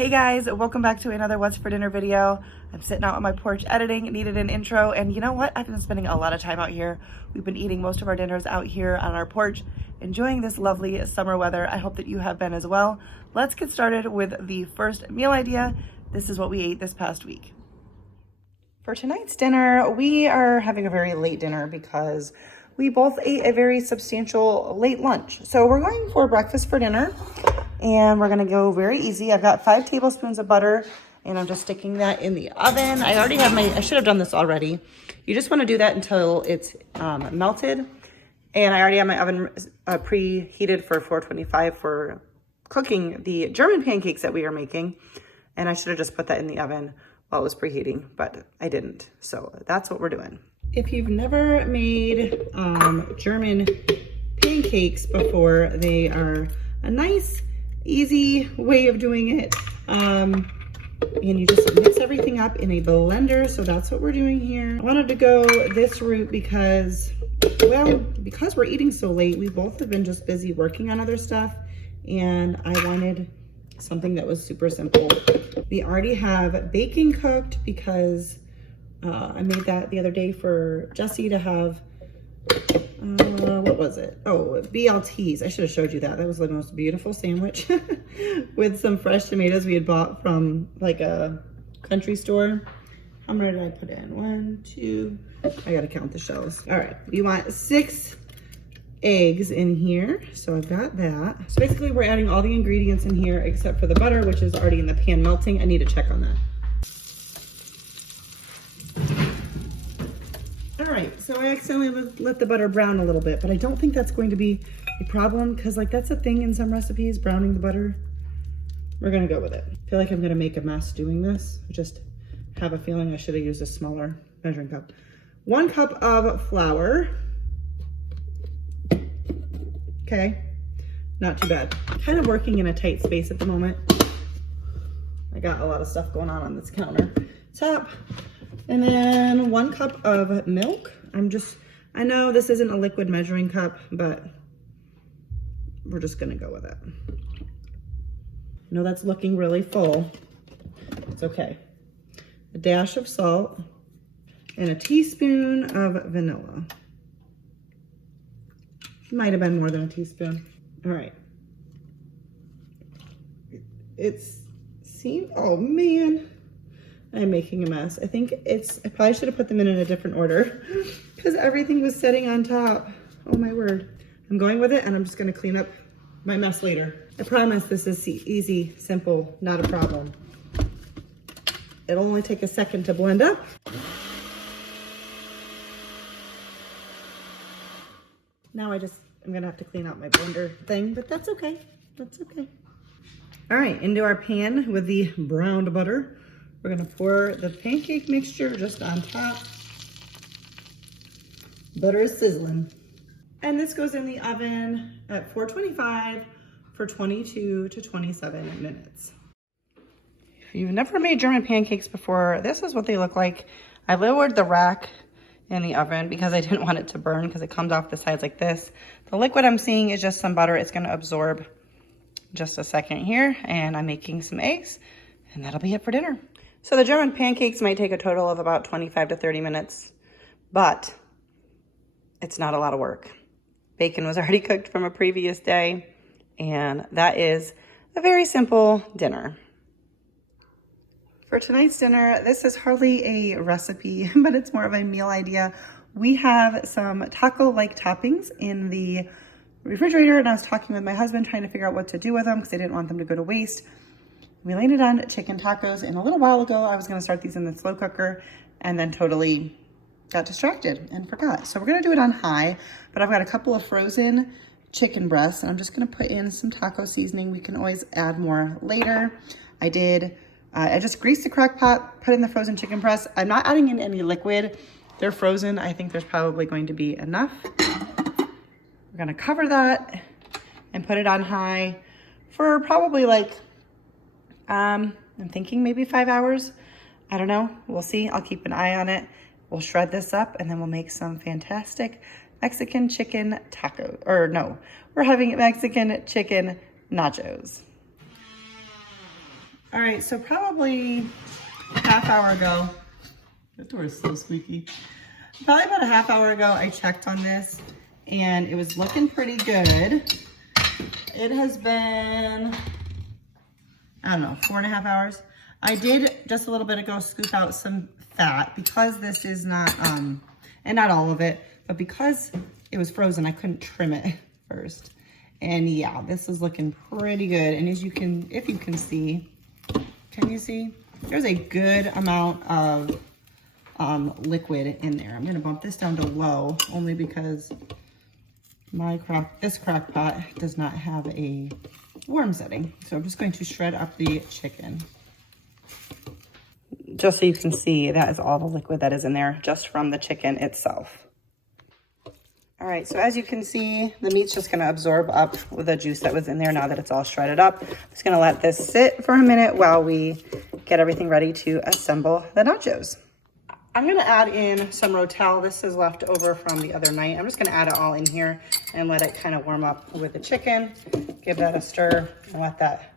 Hey guys, welcome back to another What's for Dinner video. I'm sitting out on my porch editing, needed an intro, and you know what? I've been spending a lot of time out here. We've been eating most of our dinners out here on our porch, enjoying this lovely summer weather. I hope that you have been as well. Let's get started with the first meal idea. This is what we ate this past week. For tonight's dinner, we are having a very late dinner because we both ate a very substantial late lunch. So we're going for breakfast for dinner. And we're gonna go very easy. I've got 5 tablespoons of butter and I'm just sticking that in the oven. I already have I should have done this already. You just wanna do that until it's melted. And I already have my oven preheated for 425 for cooking the German pancakes that we are making. And I should have just put that in the oven while it was preheating, but I didn't. So that's what we're doing. If you've never made German pancakes before, they are a nice, easy way of doing it. And you just mix everything up in a blender. So that's what we're doing here. I wanted to go this route because, well, because we're eating so late, we both have been just busy working on other stuff. And I wanted something that was super simple. We already have bacon cooked because I made that the other day for Jesse to have, what was it? Oh, BLTs. I should have showed you that. That was the most beautiful sandwich with some fresh tomatoes we had bought from like a country store. How many did I put in? 1, 2, I gotta count the shells. All right, you want 6 eggs in here. So I've got that. So basically we're adding all the ingredients in here except for the butter, which is already in the pan melting. I need to check on that. All right, so I accidentally let the butter brown a little bit, but I don't think that's going to be a problem because like that's a thing in some recipes, browning the butter. We're gonna go with it. I feel like I'm gonna make a mess doing this. I just have a feeling I should have used a smaller measuring cup. 1 cup of flour. Okay, not too bad. Kind of working in a tight space at the moment. I got a lot of stuff going on this counter top. And then 1 cup of milk. I know this isn't a liquid measuring cup, but we're just gonna go with it. I know that's looking really full. It's okay. A dash of salt and a teaspoon of vanilla. Might have been more than a teaspoon. All right. Oh man. I'm making a mess. I think I probably should have put them in a different order because everything was sitting on top. Oh my word. I'm going with it and I'm just gonna clean up my mess later. I promise this is easy, simple, not a problem. It'll only take a second to blend up. Now I'm gonna have to clean out my blender thing, but that's okay. That's okay. All right, into our pan with the browned butter. We're gonna pour the pancake mixture just on top. Butter is sizzling. And this goes in the oven at 425 for 22 to 27 minutes. If you've never made German pancakes before, this is what they look like. I lowered the rack in the oven because I didn't want it to burn because it comes off the sides like this. The liquid I'm seeing is just some butter. It's gonna absorb just a second here. And I'm making some eggs and that'll be it for dinner. So the German pancakes might take a total of about 25 to 30 minutes, but it's not a lot of work. Bacon was already cooked from a previous day, and that is a very simple dinner. For tonight's dinner, this is hardly a recipe, but it's more of a meal idea. We have some taco-like toppings in the refrigerator, and I was talking with my husband trying to figure out what to do with them because I didn't want them to go to waste. We landed on chicken tacos, and a little while ago, I was gonna start these in the slow cooker and then totally got distracted and forgot. So we're gonna do it on high, but I've got a couple of frozen chicken breasts, and I'm just gonna put in some taco seasoning. We can always add more later. I just greased the crock pot, put in the frozen chicken breasts. I'm not adding in any liquid. They're frozen. I think there's probably going to be enough. We're gonna cover that and put it on high for probably like, I'm thinking maybe 5 hours. I don't know, we'll see. I'll keep an eye on it. We'll shred this up and then we'll make some fantastic Mexican chicken tacos. Or no, we're having Mexican chicken nachos. All right, so probably a half hour ago, the door is so squeaky. Probably about a half hour ago, I checked on this and it was looking pretty good. It has been, I don't know, 4.5 hours. I did just a little bit ago scoop out some fat because this is not, and not all of it, but because it was frozen, I couldn't trim it first. And yeah, this is looking pretty good. And as you can, if you can see, can you see? There's a good amount of liquid in there. I'm gonna bump this down to low only because this crock pot does not have a warm setting. So I'm just going to shred up the chicken. Just so you can see, that is all the liquid that is in there just from the chicken itself. All right, so as you can see, the meat's just gonna absorb up with the juice that was in there now that it's all shredded up. I'm just gonna let this sit for a minute while we get everything ready to assemble the nachos. I'm gonna add in some Rotel. This is left over from the other night. I'm just gonna add it all in here and let it kind of warm up with the chicken. Give that a stir and let that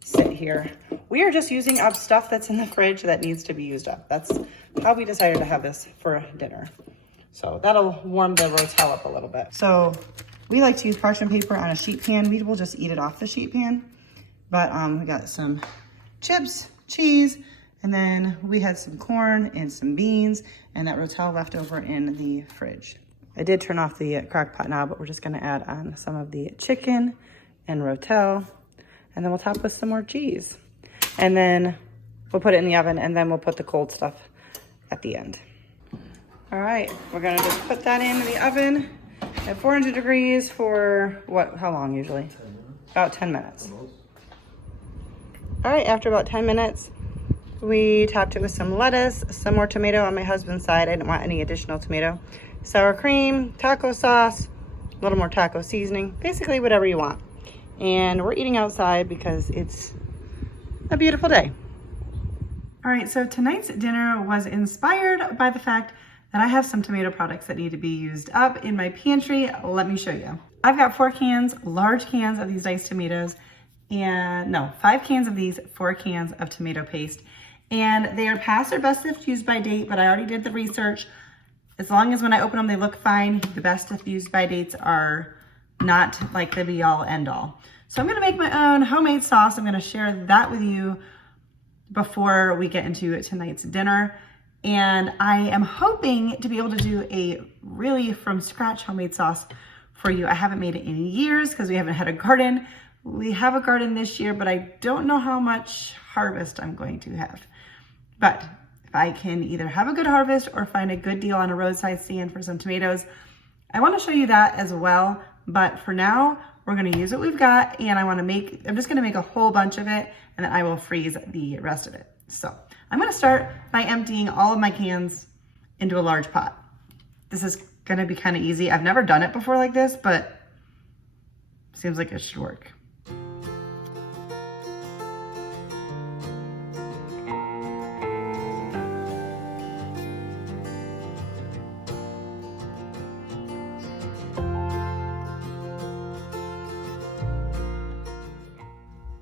sit here. We are just using up stuff that's in the fridge that needs to be used up. That's how we decided to have this for dinner. So that'll warm the Rotel up a little bit. So we like to use parchment paper on a sheet pan. We will just eat it off the sheet pan. But we got some chips, cheese, and then we had some corn and some beans and that Rotel left over in the fridge. I did turn off the crock pot now, but we're just gonna add on some of the chicken and Rotel, and then we'll top with some more cheese. And then we'll put it in the oven, and then we'll put the cold stuff at the end. All right, we're gonna just put that in the oven at 400 degrees for what, how long usually? 10 minutes. About 10 minutes. All right, after about 10 minutes, we topped it with some lettuce, some more tomato on my husband's side. I didn't want any additional tomato. Sour cream, taco sauce, a little more taco seasoning, basically whatever you want. And we're eating outside because it's a beautiful day. All right, so tonight's dinner was inspired by the fact that I have some tomato products that need to be used up in my pantry. Let me show you. I've got 4 cans, large cans of these diced tomatoes, and no, 5 cans of these, 4 cans of tomato paste. And they are past their best if used by date, but I already did the research. As long as when I open them, they look fine. The best if used by dates are not like the be all end all. So I'm gonna make my own homemade sauce. I'm gonna share that with you before we get into tonight's dinner. And I am hoping to be able to do a really from scratch homemade sauce for you. I haven't made it in years because we haven't had a garden. We have a garden this year, but I don't know how much harvest I'm going to have. But if I can either have a good harvest or find a good deal on a roadside stand for some tomatoes, I want to show you that as well. But for now, we're going to use what we've got, and I'm just going to make a whole bunch of it, and then I will freeze the rest of it. So I'm going to start by emptying all of my cans into a large pot. This is going to be kind of easy. I've never done it before like this, but seems like it should work.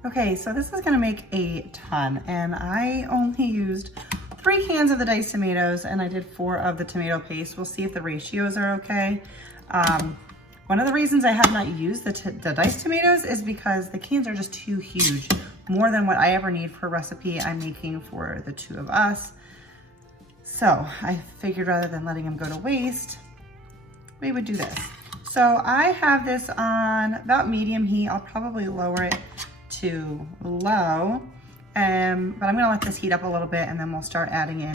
Okay, so this is gonna make a ton, and I only used 3 cans of the diced tomatoes, and I did 4 of the tomato paste. We'll see if the ratios are okay. One of the reasons I have not used the diced tomatoes is because the cans are just too huge, more than what I ever need for a recipe I'm making for the 2 of us. So I figured rather than letting them go to waste, we would do this. So I have this on about medium heat. I'll probably lower it to low, but I'm gonna let this heat up a little bit, and then we'll start adding in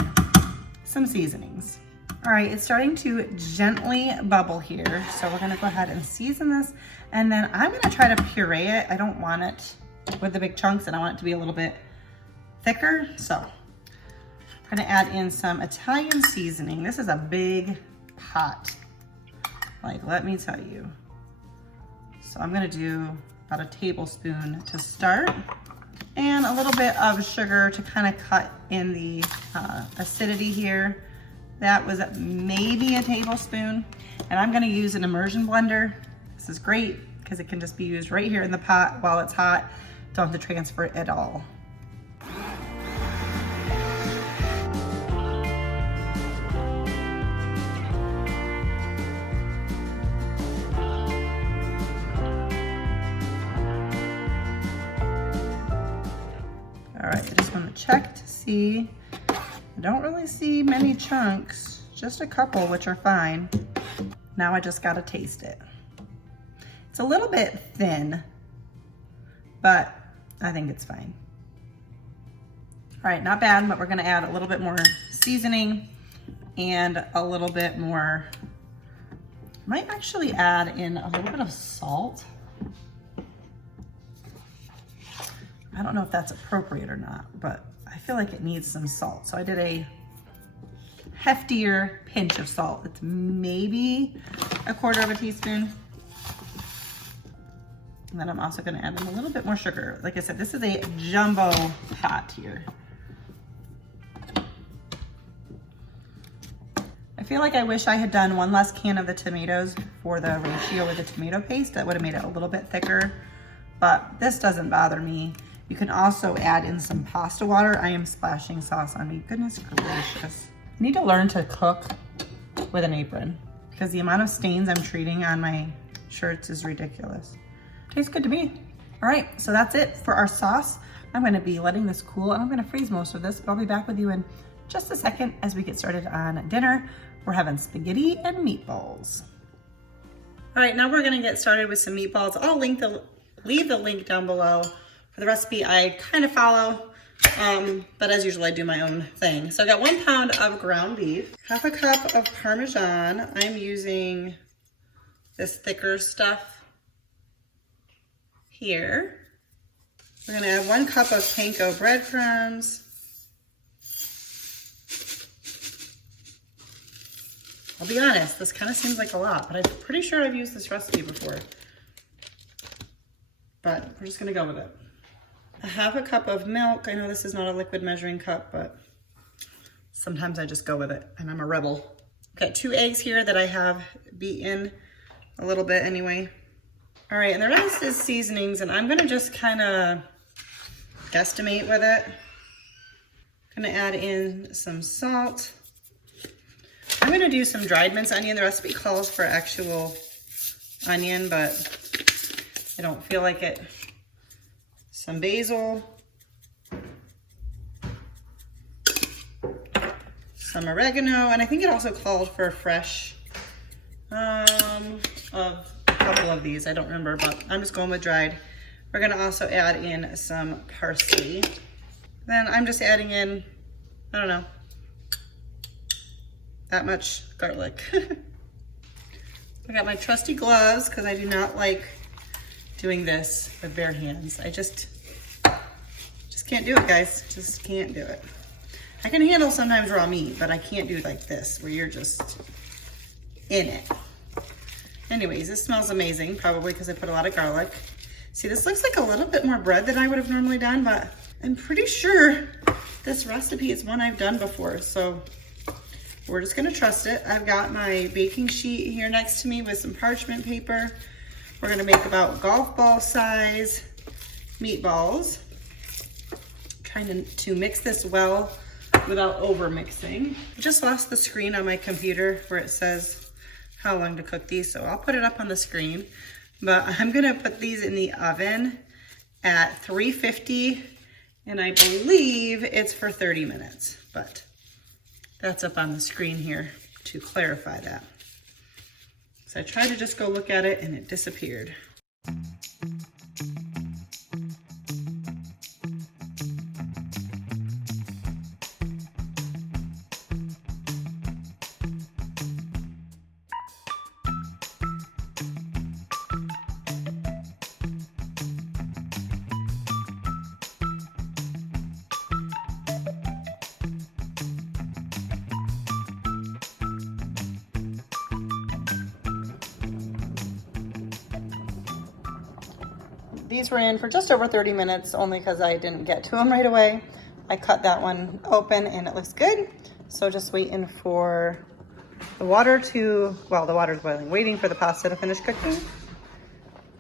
some seasonings. All right, it's starting to gently bubble here, so we're gonna go ahead and season this, and then I'm gonna try to puree it. I don't want it with the big chunks, and I want it to be a little bit thicker, so I'm gonna add in some Italian seasoning. This is a big pot, like, let me tell you. So I'm gonna do about a tablespoon to start, and a little bit of sugar to kind of cut in the acidity here. That was maybe a tablespoon, and I'm gonna use an immersion blender. This is great because it can just be used right here in the pot while it's hot. Don't have to transfer it at all. All right, I just want to check to see. I don't really see many chunks, just a couple, which are fine. Now I just gotta taste it. It's a little bit thin, but I think it's fine. All right, not bad, but we're gonna add a little bit more seasoning and a little bit more, might actually add in a little bit of salt. I don't know if that's appropriate or not, but I feel like it needs some salt. So I did a heftier pinch of salt. It's maybe a quarter of a teaspoon. And then I'm also gonna add in a little bit more sugar. Like I said, this is a jumbo pot here. I feel like I wish I had done one less can of the tomatoes for the ratio with the tomato paste. That would have made it a little bit thicker, but this doesn't bother me. You can also add in some pasta water. I am splashing sauce on me. Goodness gracious. I need to learn to cook with an apron because the amount of stains I'm treating on my shirts is ridiculous. Tastes good to me. All right, so that's it for our sauce. I'm gonna be letting this cool and I'm gonna freeze most of this, but I'll be back with you in just a second as we get started on dinner. We're having spaghetti and meatballs. All right, now we're gonna get started with some meatballs. I'll leave the link down below for the recipe I kind of follow, but as usual, I do my own thing. So I got 1 pound of ground beef, half a cup of Parmesan. I'm using this thicker stuff here. We're gonna add 1 cup of panko breadcrumbs. I'll be honest, this kind of seems like a lot, but I'm pretty sure I've used this recipe before. But we're just gonna go with it. A half a cup of milk. I know this is not a liquid measuring cup, but sometimes I just go with it and I'm a rebel. Got 2 eggs here that I have beaten a little bit anyway. All right, and the rest is seasonings, and I'm gonna just kind of guesstimate with it. Gonna add in some salt. I'm gonna do some dried minced onion. The recipe calls for actual onion, but I don't feel like it. Some basil. Some oregano, and I think it also called for fresh of a couple of these. I don't remember, but I'm just going with dried. We're gonna also add in some parsley. Then I'm just adding in, I don't know, that much garlic. I got my trusty gloves because I do not like doing this with bare hands. I just can't do it, guys. Just can't do it. I can handle sometimes raw meat, but I can't do it like this where you're just in it. Anyways, this smells amazing, probably because I put a lot of garlic. See, this looks like a little bit more bread than I would have normally done, but I'm pretty sure this recipe is one I've done before, so we're just gonna trust it. I've got my baking sheet here next to me with some parchment paper. We're gonna make about golf ball size meatballs. Trying to mix this well without over mixing. I just lost the screen on my computer where it says how long to cook these, so I'll put it up on the screen. But I'm gonna put these in the oven at 350, and I believe it's for 30 minutes, but that's up on the screen here to clarify that. So I tried to just go look at it and it disappeared. These were in for just over 30 minutes, only because I didn't get to them right away. I cut that one open and it looks good. So just waiting for the water to, well, the water's boiling, waiting for the pasta to finish cooking.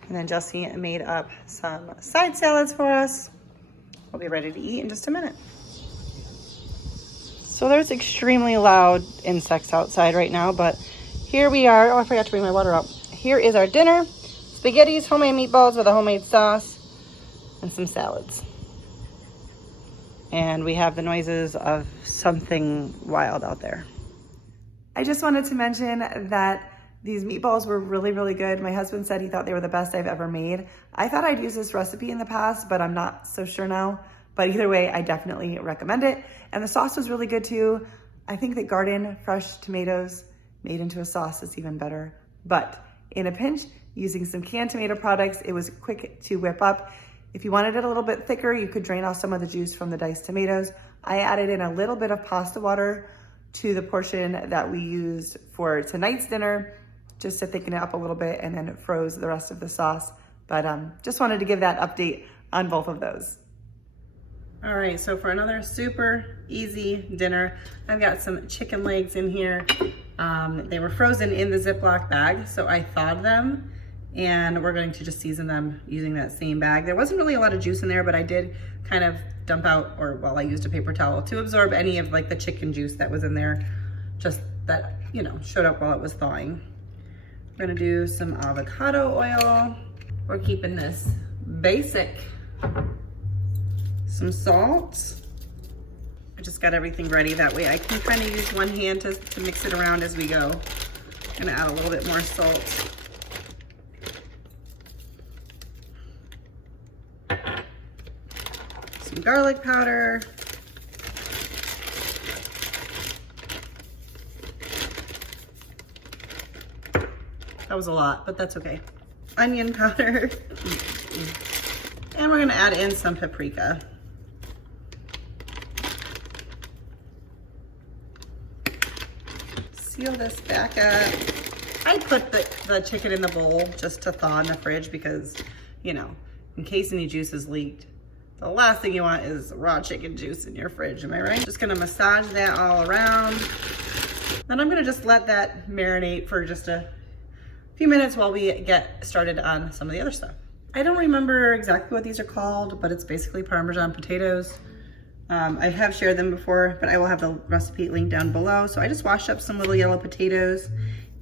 And then Jesse made up some side salads for us. We'll be ready to eat in just a minute. So there's extremely loud insects outside right now, but here we are. Oh, I forgot to bring my water up. Here is our dinner. Spaghettis, homemade meatballs with a homemade sauce, and some salads. and we have the noises of something wild out there. I just wanted to mention that these meatballs were really, really good. My husband said he thought they were the best I've ever made. I thought I'd used this recipe in the past, but I'm not so sure now. But either way, I definitely recommend it. And the sauce was really good too. I think that garden fresh tomatoes made into a sauce is even better. But in a pinch, using some canned tomato products, it was quick to whip up. If you wanted it a little bit thicker, you could drain off some of the juice from the diced tomatoes. I added in a little bit of pasta water to the portion that we used for tonight's dinner, just to thicken it up a little bit, and then froze the rest of the sauce. But just wanted to give that update on both of those. All right, so for another super easy dinner, I've got some chicken legs in here. They were frozen in the Ziploc bag, so I thawed them, and we're going to just season them using that same bag. There wasn't really a lot of juice in there, but I did kind of dump out, or well, I used a paper towel to absorb any of like the chicken juice that was in there, just that, you know, showed up while it was thawing. We're gonna do some avocado oil. We're keeping this basic. Some salt. I just got everything ready. That way I can kind of use one hand to mix it around as we go. I'm gonna add a little bit more salt. Some garlic powder. That was a lot, but that's okay. Onion powder. And we're gonna add in some paprika. Seal this back up. I put the chicken in the bowl just to thaw in the fridge because, you know, in case any juice is leaked, the last thing you want is raw chicken juice in your fridge, am I right? Just gonna massage that all around. Then I'm gonna just let that marinate for just a few minutes while we get started on some of the other stuff. I don't remember exactly what these are called, but it's basically Parmesan potatoes. I have shared them before, but I will have the recipe linked down below. So I just washed up some little yellow potatoes,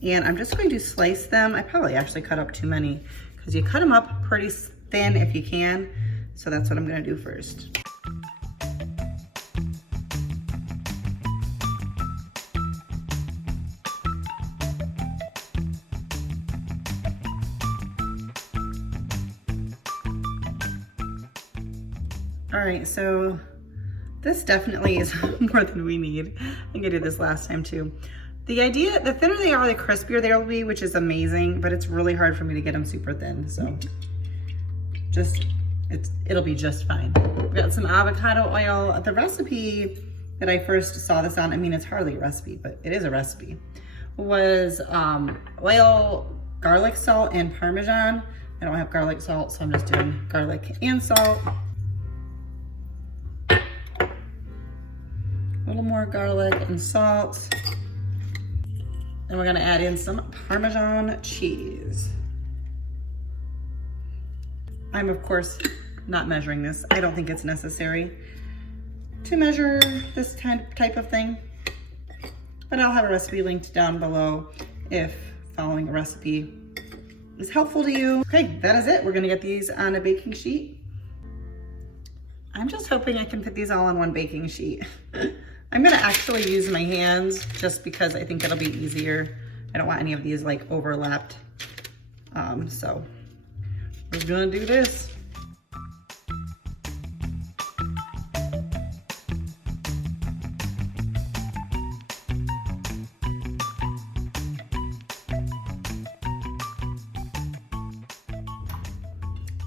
and I'm just going to slice them. I probably actually cut up too many because you cut them up pretty thin if you can. So that's what I'm gonna do first. All right, so this definitely is more than we need. I think I did this last time too. The idea, the thinner they are, the crispier they'll be, which is amazing, but it's really hard for me to get them super thin. So it'll be just fine. We've got some avocado oil. The recipe that I first saw this on, I mean, it's hardly a recipe, but it is a recipe, was oil, garlic salt, and Parmesan. I don't have garlic salt, so I'm just doing garlic and salt. A little more garlic and salt. And we're gonna add in some Parmesan cheese. I'm of course not measuring this. I don't think it's necessary to measure this type of thing, but I'll have a recipe linked down below if following a recipe is helpful to you. Okay, that is it. We're gonna get these on a baking sheet. I'm just hoping I can put these all on one baking sheet. I'm gonna actually use my hands just because I think it'll be easier. I don't want any of these like overlapped. So we're gonna do this.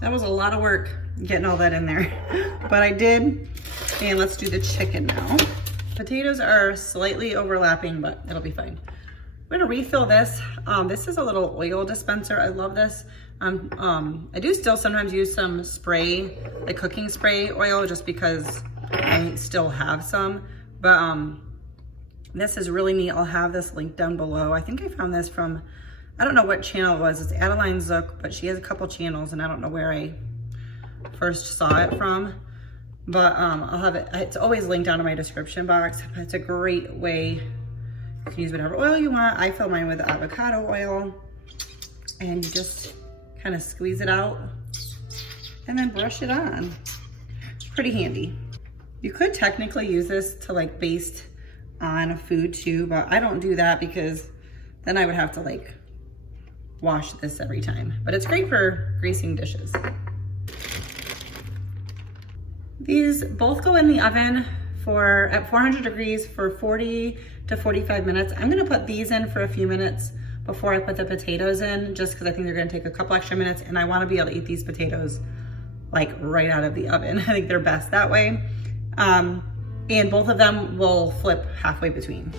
That was a lot of work getting all that in there, but I did. And let's do the chicken now. Potatoes are slightly overlapping, but it'll be fine. We're gonna refill this. This is a little oil dispenser. I love this. I do still sometimes use some spray, like cooking spray oil, just because I still have some. But this is really neat. I'll have this linked down below. I think I found this from, I don't know what channel it was. It's Adeline Zook, but she has a couple channels, and I don't know where I first saw it from. But I'll have it, it's always linked down in my description box. It's a great way. You can use whatever oil you want. I fill mine with avocado oil, and you just kind of squeeze it out and then brush it on. It's pretty handy. You could technically use this to like baste on food too, but I don't do that because then I would have to like wash this every time. But it's great for greasing dishes. These both go in the oven at 400 degrees for 40 to 45 minutes. I'm gonna put these in for a few minutes before I put the potatoes in, just because I think they're gonna take a couple extra minutes, and I wanna be able to eat these potatoes like right out of the oven. I think they're best that way. And both of them will flip halfway between.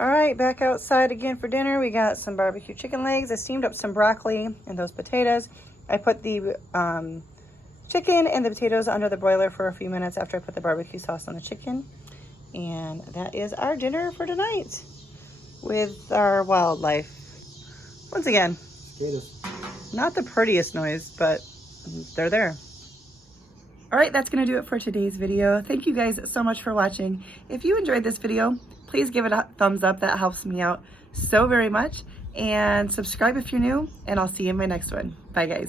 All right, back outside again for dinner. We got some barbecue chicken legs. I steamed up some broccoli and those potatoes. I put the chicken and the potatoes under the broiler for a few minutes after I put the barbecue sauce on the chicken. And that is our dinner for tonight with our wildlife. Once again, not the prettiest noise, but they're there. All right, that's gonna do it for today's video. Thank you guys so much for watching. If you enjoyed this video, please give it a thumbs up. That helps me out so very much. And subscribe if you're new, and I'll see you in my next one. Bye, guys.